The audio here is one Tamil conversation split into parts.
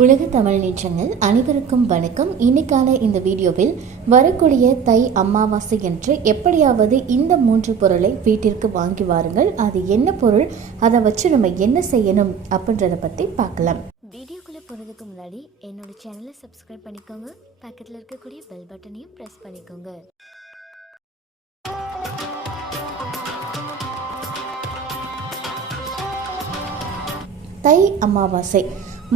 உலக தமிழ் நீச்சங்கள் அனைவருக்கும் வணக்கம். இன்னைக்கான இந்த வீடியோவில் வரக்கூடிய தை அமாவாசை என்று எப்படியாவது இந்த மூன்று பொருளை வீட்டிற்கு வாங்கி வாருங்கள். அது என்ன பொருள்? அதை வச்சு நம்ம என்ன செய்யணும் அப்படின்றத பற்றி பார்க்கலாம். வீடியோக்குள்ளே போகிறதுக்கு முன்னாடி என்னோட சேனலை சப்ஸ்கிரைப் பண்ணிக்கோங்க. பக்கத்தில் இருக்கக்கூடிய பெல் பட்டனையும் ப்ரெஸ் பண்ணிக்கோங்க. தை அமாவாசை.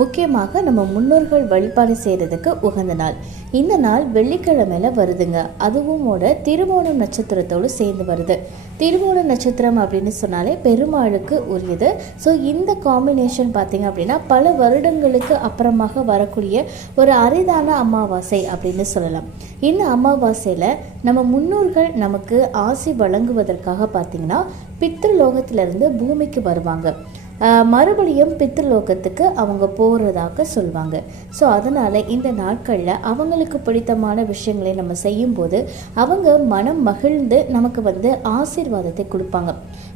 முக்கியமாக நம்ம முன்னோர்கள் வழிபாடு செய்கிறதுக்கு உகந்த நாள். இந்த நாள் வெள்ளிக்கிழமையில வருதுங்க. அதுவுமோட திருவோணம் நட்சத்திரத்தோடு சேர்ந்து வருது. திருவோண நட்சத்திரம் அப்படின்னு சொன்னாலே பெருமாளுக்கு உரியது. ஸோ இந்த காம்பினேஷன் பார்த்தீங்க அப்படின்னா பல வருடங்களுக்கு அப்புறமாக வரக்கூடிய ஒரு அரிதான அமாவாசை அப்படின்னு சொல்லலாம். இந்த அமாவாசையில் நம்ம முன்னோர்கள் நமக்கு ஆசி வழங்குவதற்காக பார்த்தீங்கன்னா பித்ருலோகத்திலிருந்து பூமிக்கு வருவாங்க. மறுபடியும் பித்ருலோகத்துக்கு அவங்க போகிறதாக சொல்லுவாங்க ஸோ அதனால் இந்த நாட்களில் அவங்களுக்கு பிடித்தமான விஷயங்களை நம்ம செய்யும்போது அவங்க மனம் மகிழ்ந்து நமக்கு வந்து ஆசீர்வாதத்தை கொடுப்பாங்க.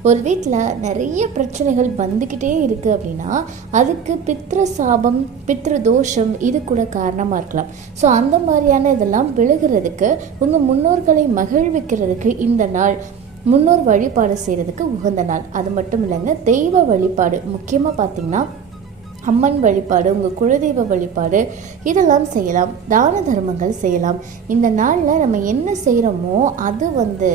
ஒரு வீட்டில் நிறைய பிரச்சனைகள் வந்துக்கிட்டே இருக்குது அப்படின்னா அதுக்கு பித்ரு சாபம் பித்ரு தோஷம் இது கூட காரணமாக இருக்கலாம். ஸோ அந்த மாதிரியான இதெல்லாம் விழுகிறதுக்கு உங்கள் முன்னோர்களை மகிழ்விக்கிறதுக்கு இந்த நாள் முன்னோர் வழிபாடு செய்கிறதுக்கு உகந்த நாள். அது மட்டும் இல்லைங்க தெய்வ வழிபாடு. முக்கியமாக பார்த்தீங்கன்னா அம்மன் வழிபாடு உங்கள் குலதெய்வ வழிபாடு இதெல்லாம் செய்யலாம். தான தர்மங்கள் செய்யலாம். இந்த நாளில் நம்ம என்ன செய்கிறோமோ அது வந்து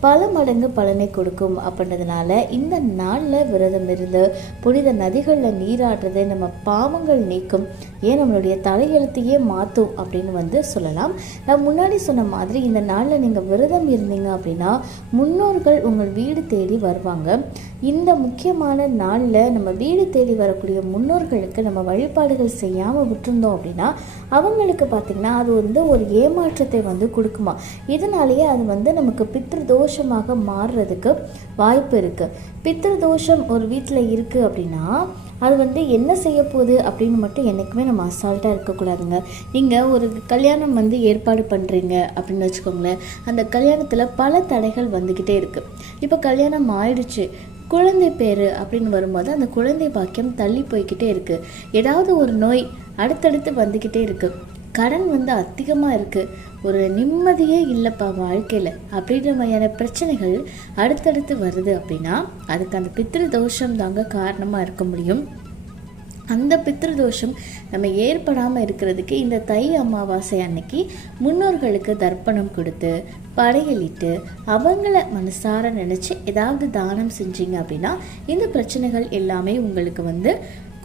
பல மடங்கு பலனை கொடுக்கும் அப்படின்றதுனால இந்த நாளில் விரதம் இருந்து புனித நதிகளில் நீராடுறது நம்ம பாவங்கள் நீக்கும். ஏன் நம்மளுடைய தலையெழுத்தையே மாற்றும் அப்படின்னு வந்து சொல்லலாம். நான் முன்னாடி சொன்ன மாதிரி இந்த நாளில் நீங்கள் விரதம் இருந்தீங்க அப்படின்னா முன்னோர்கள் உங்கள் வீடு தேடி வருவாங்க. இந்த முக்கியமான நாளில் நம்ம வீடு தேடி வரக்கூடிய முன்னோர்களுக்கு நம்ம வழிபாடுகள் செய்யாமல் விட்டுருந்தோம் அப்படின்னா அவங்களுக்கு பார்த்திங்கன்னா அது வந்து ஒரு ஏமாற்றத்தை வந்து கொடுக்குமா? இதனாலேயே அது வந்து நமக்கு பித்ரு தோஷமாக மாறுறதுக்கு வாய்ப்பு இருக்குது பித்ரு தோஷம் ஒரு வீட்டில் இருக்குது அப்படின்னா அது வந்து என்ன செய்ய போகுது அப்படின்னு மட்டும் என்றைக்குமே நம்ம அசால்ட்டாக இருக்கக்கூடாதுங்க நீங்கள் ஒரு கல்யாணம் வந்து ஏற்பாடு பண்ணுறீங்க அப்படின்னு வச்சுக்கோங்களேன். அந்த கல்யாணத்தில் பல தடைகள் வந்துக்கிட்டே இருக்குது இப்போ கல்யாணம் ஆயிடுச்சு. குழந்தை பேர் அப்படின்னு வரும்போது அந்த குழந்தை பாக்கியம் தள்ளி போய்கிட்டே இருக்குது ஏதாவது ஒரு நோய் அடுத்தடுத்து வந்துக்கிட்டே இருக்குது கடன் வந்து அதிகமாக இருக்குது ஒரு நிம்மதியே இல்லைப்பா வாழ்க்கையில். அப்படின்ற மாதிரியான பிரச்சனைகள் அடுத்தடுத்து வருது அப்படின்னா அதுக்கு அந்த பித்திரு தோஷம் தாங்க காரணமாக இருக்க முடியும். அந்த பித்ருதோஷம் நம்ம ஏற்படாமல் இருக்கிறதுக்கு இந்த தை அமாவாசை அன்னைக்கு முன்னோர்களுக்கு தர்ப்பணம் கொடுத்து படையலிட்டு அவங்கள மனசார நினச்சி ஏதாவது தானம் செஞ்சீங்க அப்படின்னா இந்த பிரச்சனைகள் எல்லாமே உங்களுக்கு வந்து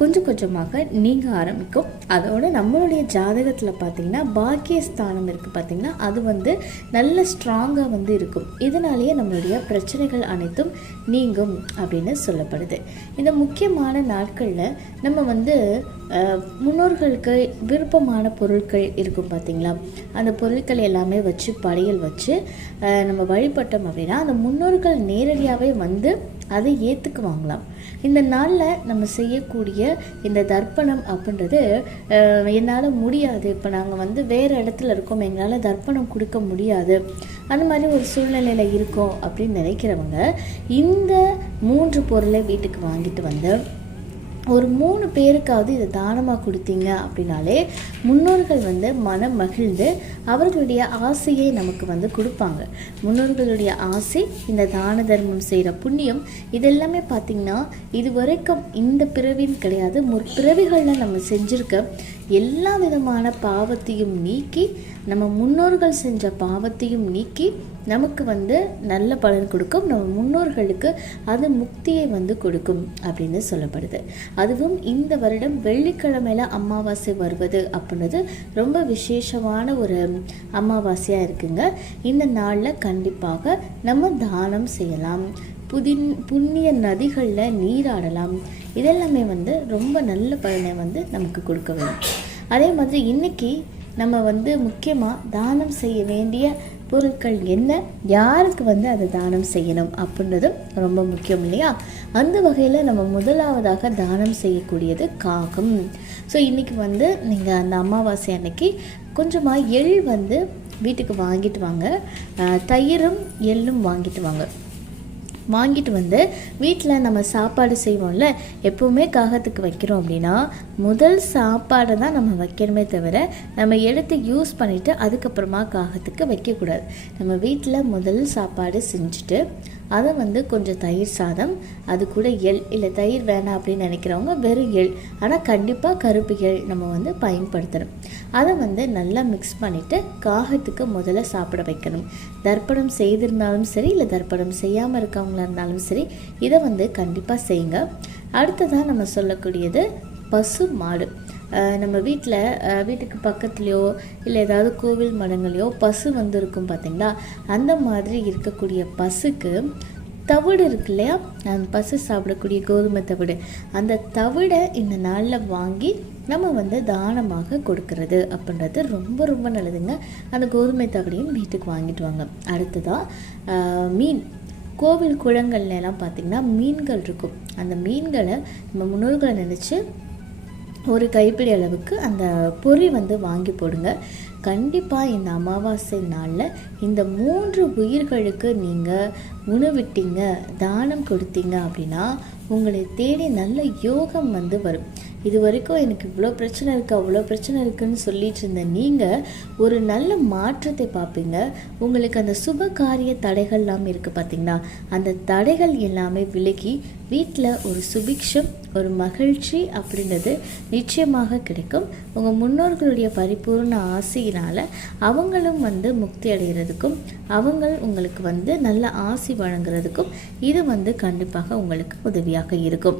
கொஞ்சம் கொஞ்சமாக நீங்க ஆரம்பிக்கும். அதோட நம்மளுடைய ஜாதகத்தில் பார்த்தீங்கன்னா பாக்கியஸ்தானம் இருக்குது பார்த்தீங்கன்னா அது வந்து நல்ல ஸ்ட்ராங்காக வந்து இருக்கும். இதனாலேயே நம்மளுடைய பிரச்சனைகள் அனைத்தும் நீங்கும் அப்படின்னு சொல்லப்படுது. இந்த முக்கியமான நாட்களில் நம்ம வந்து முன்னோர்களுக்கு விருப்பமான பொருட்கள் இருக்கும் பார்த்தீங்களா அந்த பொருட்கள் எல்லாமே வச்சு படையல் வச்சு நம்ம வழிபட்டோம் அப்படின்னா அந்த முன்னோர்கள் நேரடியாகவே வந்து அதை ஏற்றுக்குவாங்களாம் இந்த நாளில் நம்ம செய்யக்கூடிய இந்த தர்ப்பணம் அப்படின்றது என்னால் முடியாது. இப்போ நாங்கள் வந்து வேறு இடத்துல இருக்கோம் எங்களால் தர்ப்பணம் கொடுக்க முடியாது. அந்த மாதிரி ஒரு சூழ்நிலையில் இருக்கோம் அப்படின்னு நினைக்கிறவங்க இந்த மூன்று பொருளை வீட்டுக்கு வாங்கிட்டு வந்து ஒரு மூணு பேருக்காவது இதை தானமாக கொடுத்தீங்க அப்படின்னாலே முன்னோர்கள் வந்து மனம் மகிழ்ந்து அவர்களுடைய ஆசையை நமக்கு வந்து கொடுப்பாங்க. முன்னோர்களுடைய ஆசை இந்த தான தர்மம் செய்கிற புண்ணியம் இதெல்லாமே பார்த்திங்கன்னா இது வரைக்கும் இந்த பிறவின்னு கிடையாது. முற்பிறவிகளில் நம்ம செஞ்சுருக்க எல்லா விதமான பாவத்தையும் நீக்கி நம்ம முன்னோர்கள் செஞ்ச பாவத்தையும் நீக்கி நமக்கு வந்து நல்ல பலன் கொடுக்கும். நம்ம முன்னோர்களுக்கு அது முக்தியை வந்து கொடுக்கும் அப்படின்னு சொல்லப்படுது. அதுவும் இந்த வருடம் வெள்ளிக்கிழமையில அமாவாசை வருவது அப்படின்றது ரொம்ப விசேஷமான ஒரு அமாவாசையாக இருக்குங்க. இந்த நாளில் கண்டிப்பாக நம்ம தானம் செய்யலாம். புதின் புண்ணிய நதிகளில் நீராடலாம். இதெல்லாமே வந்து ரொம்ப நல்ல பலனை வந்து நமக்கு கொடுக்க வேண்டும். அதே மாதிரி இன்னைக்கு நம்ம வந்து முக்கியமாக தானம் செய்ய வேண்டிய பொருட்கள் என்ன? யாருக்கு வந்து அதை தானம் செய்யணும் அப்படின்றதும் ரொம்ப முக்கியம் இல்லையா? அந்த வகையில் நம்ம முதலாவதாக தானம் செய்யக்கூடியது காகம். ஸோ இன்றைக்கி வந்து நீங்கள் அந்த அமாவாசை அன்னைக்கு கொஞ்சமாக எள் வந்து வீட்டுக்கு வாங்கிட்டு வாங்க. தயிரும் எள்ளும் வாங்கிட்டு வாங்க. வாங்கிட்டு வந்து வீட்டில் நம்ம சாப்பாடு செய்வோம்ல எப்போவுமே காகத்துக்கு வைக்கிறோம் அப்படின்னா முதல் சாப்பாடை தான் நம்ம வைக்கணுமே தவிர நம்ம எடுத்து யூஸ் பண்ணிவிட்டு அதுக்கப்புறமா காகத்துக்கு வைக்கக்கூடாது. நம்ம வீட்டில் முதல் சாப்பாடு செஞ்சுட்டு அதை வந்து கொஞ்சம் தயிர் சாதம் அது கூட எள். இல்லை தயிர் வேணாம் அப்படின்னு நினைக்கிறவங்க வெறும் எள். ஆனால் கண்டிப்பாக கருப்பு எள் நம்ம வந்து பயன்படுத்தணும். அதை வந்து நல்லா மிக்ஸ் பண்ணிவிட்டு காகத்துக்கு முதல்ல சாப்பிட வைக்கணும். தர்ப்பணம் செய்திருந்தாலும் சரி இல்லை தர்ப்பணம் செய்யாமல் இருக்கவங்களா இருந்தாலும் சரி இதை வந்து கண்டிப்பாக செய்யுங்க. அடுத்ததாக நம்ம சொல்லக்கூடியது பசு மாடு. நம்ம வீட்டில் வீட்டுக்கு பக்கத்துலேயோ இல்லை ஏதாவது கோவில் மடங்களையோ பசு வந்து இருக்கும் பார்த்திங்களா அந்த மாதிரி இருக்கக்கூடிய பசுக்கு தவிடு இருக்கு இல்லையா? அந்த பசு சாப்பிடக்கூடிய கோதுமை தவிடு. அந்த தவிடை இந்த நாளில் வாங்கி நம்ம வந்து தானமாக கொடுக்கறது அப்படின்றது ரொம்ப ரொம்ப நல்லதுங்க. அந்த கோதுமை தவிடையும் வீட்டுக்கு வாங்கிட்டு வாங்க. அடுத்ததாக மீன். கோவில் குளங்கள்லாம் பார்த்திங்கன்னா மீன்கள் இருக்கும். அந்த மீன்களை நம்ம முன்னோர்களை நினச்சி ஒரு கைப்பிடி அளவுக்கு அந்த பொரி வந்து வாங்கி போடுங்க. கண்டிப்பாக இந்த அமாவாசை நாளில் இந்த மூன்று உயிர்களுக்கு நீங்கள் உணவிட்டீங்க தானம் கொடுத்தீங்க அப்படின்னா உங்களை தேடி நல்ல யோகம் வந்து வரும். இது வரைக்கும் எனக்கு இவ்வளோ பிரச்சனை இருக்குது அவ்வளோ பிரச்சனை இருக்குன்னு சொல்லிட்டு இருந்த நீங்கள் ஒரு நல்ல மாற்றத்தை பார்ப்பீங்க. உங்களுக்கு அந்த சுப காரிய தடைகள்லாம் இருக்குது பார்த்தீங்களா அந்த தடைகள் எல்லாமே விலகி வீட்டில் ஒரு சுபிக்ஷம் ஒரு மகிழ்ச்சி அப்படின்றது நிச்சயமாக கிடைக்கும். உங்கள் முன்னோர்களுடைய பரிபூர்ண ஆசையினால் அவங்களும் வந்து முக்தி அடைகிறதுக்கும் அவங்க உங்களுக்கு வந்து நல்ல ஆசி வழங்குறதுக்கும் இது வந்து கண்டிப்பாக உங்களுக்கு உதவியாக இருக்கும்.